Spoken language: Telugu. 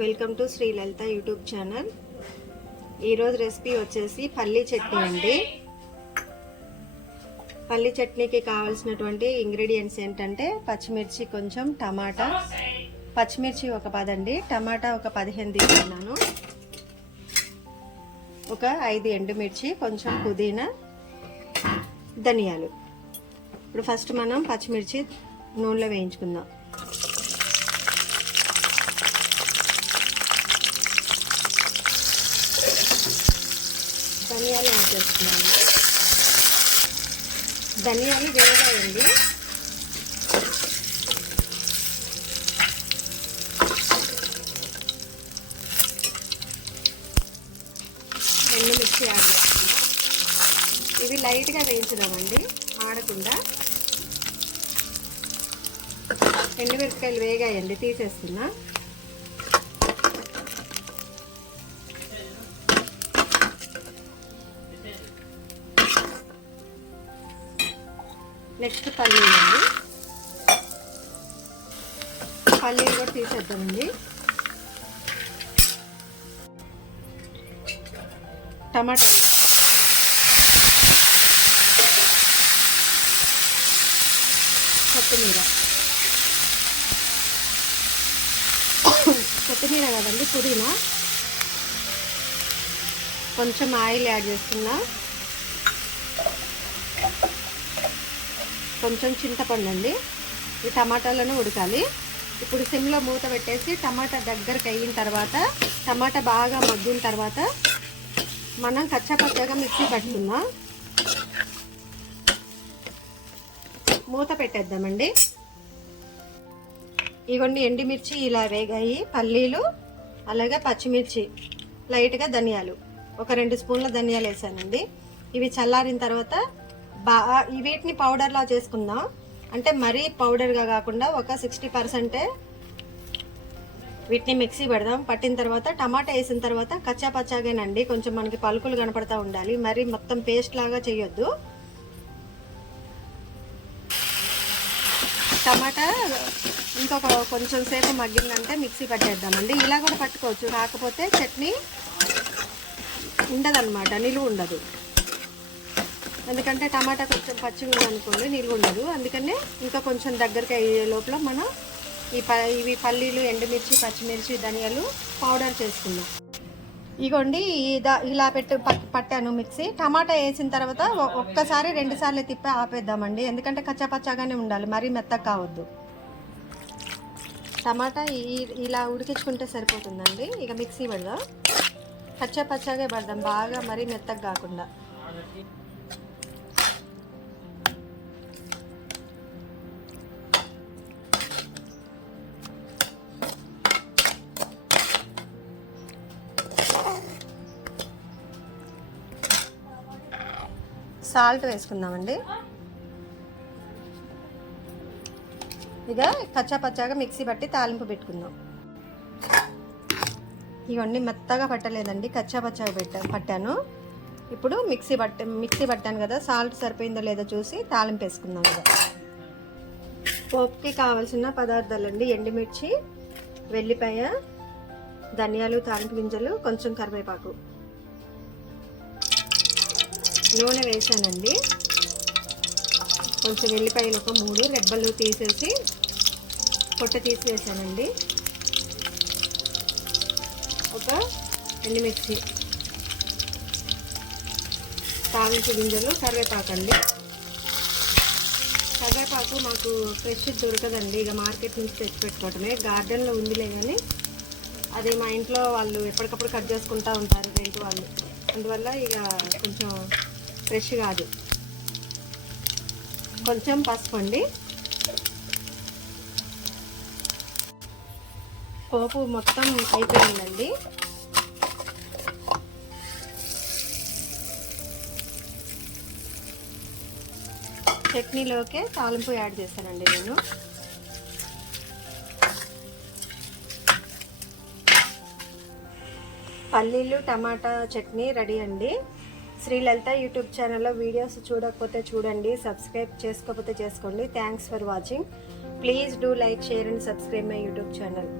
Welcome to Shri Lalitha YouTube channel. ఈరోజు రెసిపీ వచ్చేసి పల్లీ చట్నీ అండి. పల్లీ చట్నీకి కావాల్సినటువంటి ఇంగ్రీడియంట్స్ ఏంటంటే పచ్చిమిర్చి కొంచెం, టమాటా, పచ్చిమిర్చి ఒక 10 అండి, టమాటా ఒక 15 తీసుకున్నాను, ఒక 5 ఎండుమిర్చి, కొంచెం పుదీనా, ధనియాలు. ఇప్పుడు ఫస్ట్ మనం పచ్చిమిర్చి నూనెలో వేయించుకుందాం. ధనియాలు యాడ్ చేస్తున్నాను. ధనియాలు వేగాయండి. ఎండుమిర్చి యాడ్ చేస్తున్నాం. ఇవి లైట్గా వేయించుదామండి, ఆడకుండా. ఎండుమిరపకాయలు వేగాయండి, తీసేస్తున్నా. నెక్స్ట్ పల్లీలు అండి, పల్లీలు కూడా తీసేద్దామండి. టమాటాలు, కొత్తిమీర కదండి, పుదీనా, కొంచెం ఆయిల్ యాడ్ చేస్తున్నా, కొంచెం చింతపండు అండి. ఈ టమాటాలను ఉడకాలి. ఇప్పుడు సిమ్లో మూత పెట్టేసి టమాటా దగ్గరకు అయిన తర్వాత, టమాటా బాగా మగ్గిన తర్వాత మనం కచ్చాపచ్చాగా మిక్సీ పట్టుకుందాం. మూత పెట్టేద్దామండి. ఇవన్నీ ఎండుమిర్చి ఇలా వేగాయి, పల్లీలు, అలాగే పచ్చిమిర్చి, లైట్గా ధనియాలు, ఒక 2 స్పూన్ల ధనియాలు వేసానండి. ఇవి చల్లారిన తర్వాత వీటిని పౌడర్లా చేసుకుందాం. అంటే మరీ పౌడర్గా కాకుండా ఒక 60% వీటిని మిక్సీ పెడదాం. పట్టిన తర్వాత టమాటా వేసిన తర్వాత కచ్చాపచ్చాగేనండి, కొంచెం మనకి పలుకులు కనపడతా ఉండాలి, మరీ మొత్తం పేస్ట్ లాగా చేయొద్దు. టమాటా ఇంకొక కొంచెం సేపు మగ్గిందంటే మిక్సీ పట్టేద్దామండి. ఇలా కూడా పట్టుకోవచ్చు, కాకపోతే చట్నీ ఉండదన్నమాట, నిలువ ఉండదు. ఎందుకంటే టమాటా కొంచెం పచ్చిగా ఉందనుకోండి, నిలువ ఉండదు. అందుకనే ఇంకా కొంచెం దగ్గరికి అయ్యే లోపల మనం ఇవి పల్లీలు, ఎండుమిర్చి, పచ్చిమిర్చి, ధనియాలు పౌడర్ చేసుకుందాం. ఇగోండి ఇలా పట్టాను మిక్సీ. టమాటా వేసిన తర్వాత ఒక్కసారి 2 సార్లు తిప్పి ఆపేద్దామండి, ఎందుకంటే కచ్చాపచ్చాగానే ఉండాలి, మరీ మెత్తగా కావద్దు. టమాటా ఇలా ఉడికించుకుంటే సరిపోతుందండి. ఇక మిక్సీ పెడదాం, కచ్చాపచ్చాగా పడదాం, బాగా మరీ మెత్తగా కాకుండా. సాల్ట్ వేసుకుందామండి. ఇక కచ్చాపచ్చాగా మిక్సీ పట్టి తాలింపు పెట్టుకుందాం. ఇవన్నీ మెత్తగా పట్టలేదండి, కచ్చాపచ్చాగా పట్టాను. ఇప్పుడు మిక్సీ పట్టాను కదా, సాల్ట్ సరిపోయిందో లేదో చూసి తాలింపు వేసుకుందాం. కదా పోపుకి కావాల్సిన పదార్థాలండి: ఎండుమిర్చి, వెల్లిపాయ, ధనియాలు, తాలింపు గింజలు, కొంచెం కరివేపాకు. నూనె వేసానండి. కొంచెం వెల్లిపాయలు ఒక 3 రెబ్బలు తీసేసి పొట్ట తీసి వేసానండి. ఒక ఎండుమిర్చి, తాలింపు గింజలు, కరివేపాకు అండి. కరివేపాకు మాకు ఫ్రెష్ దొరకదండి, ఇక మార్కెట్ నుంచి తెచ్చి పెట్టుకోవటమే. గార్డెన్లో ఉందిలే కానీ అది మా ఇంట్లో వాళ్ళు ఎప్పటికప్పుడు కట్ చేసుకుంటూ ఉంటారు, రెంట్ వాళ్ళు. అందువల్ల ఇక కొంచెం ఫ్రెష్ కాదు. కొంచెం పసుపు అండి. పోపు మొత్తం అయిపోయిందండి. చట్నీలోకే తాలింపు యాడ్ చేస్తానండి నేను. పల్లీలు టమాటా చట్నీ రెడీ అండి. శ్రీ లలిత యూట్యూబ్ ఛానల్లో వీడియోస్ చూడకపోతే చూడండి, సబ్స్క్రైబ్ చేసుకోకపోతే చేసుకోండి. Thanks for watching. Please do like, share and subscribe my YouTube channel.